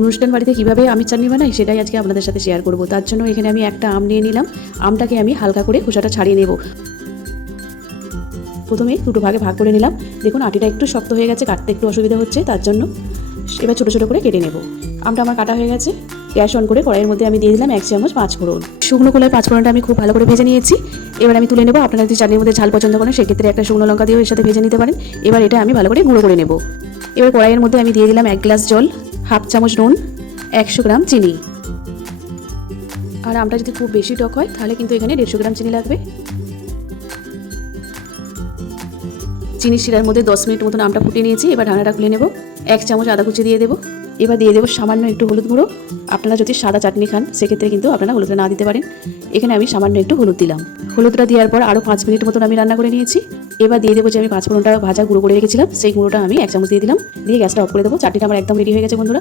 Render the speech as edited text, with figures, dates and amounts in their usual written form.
অনুষ্ঠান বাড়িতে কীভাবে আমের চাটনি বানাই সেটাই আজকে আপনাদের সাথে শেয়ার করব। তার জন্য এখানে আমি একটা আম নিয়ে নিলাম। আমটাকে আমি হালকা করে খোসাটা ছাড়িয়ে নেব। প্রথমে দুটো ভাগে ভাগ করে নিলাম। দেখুন আটিটা একটু শক্ত হয়ে গেছে, কাটতে একটু অসুবিধা হচ্ছে, তার জন্য এবার ছোটো ছোটো করে কেটে নেব। আমটা আমার কাটা হয়ে গেছে। গ্যাস অন করে কড়াইয়ের মধ্যে আমি দিয়ে দিলাম 1 চামচ পাঁচফোড়ন। শুকনো কলায় পাঁচফোড়নটা আমি খুব ভালো করে ভেজে নিয়েছি। এবার আমি তুলে নেব। আপনারা যদি চাটনির মধ্যে ঝাল পছন্দ করেন সেক্ষেত্রে একটা শুকনো লঙ্কা দিয়েও এর সাথে ভেজে নিতে পারেন। এবার এটা আমি ভালো করে গুঁড়ো করে নেব। এবার কড়াইয়ের মধ্যে আমি দিয়ে দিলাম 1 গ্লাস জল, 1/2 চামচ নুন, 100 গ্রাম চিনি। আর আমটা যদি খুব বেশি টক হয় তাহলে কিন্তু এখানে 150 গ্রাম চিনি লাগবে। চিনি শিরার মধ্যে 10 মিনিট মতন আমটা ফুটিয়ে নিয়েছি। এবার ঢাকনাটা খুলে নেব। 1 চামচ আদা কুচি দিয়ে দেবো। এবার দিয়ে দেবো সামান্য একটু হলুদ গুঁড়ো। আপনারা যদি সাদা চাটনি খান সেক্ষেত্রে কিন্তু আপনারা হলুদটা না দিতে পারেন। এখানে আমি সামান্য একটু হলুদ দিলাম। হলুদটা দেওয়ার পর আরও 5 মিনিট মতন আমি রান্না করে নিয়েছি। এবার দিয়ে দেবো যে আমি পাঁচফোড়নটা ভাজা গুঁড়ো করে রেখেছিলাম, সেই গুঁড়োটা আমি 1 চামচ দিয়ে দিলাম। দিয়ে গ্যাসটা অফ করে দেবো। চাটনিটা আমার একদম রেডি হয়ে গেছে বন্ধুরা।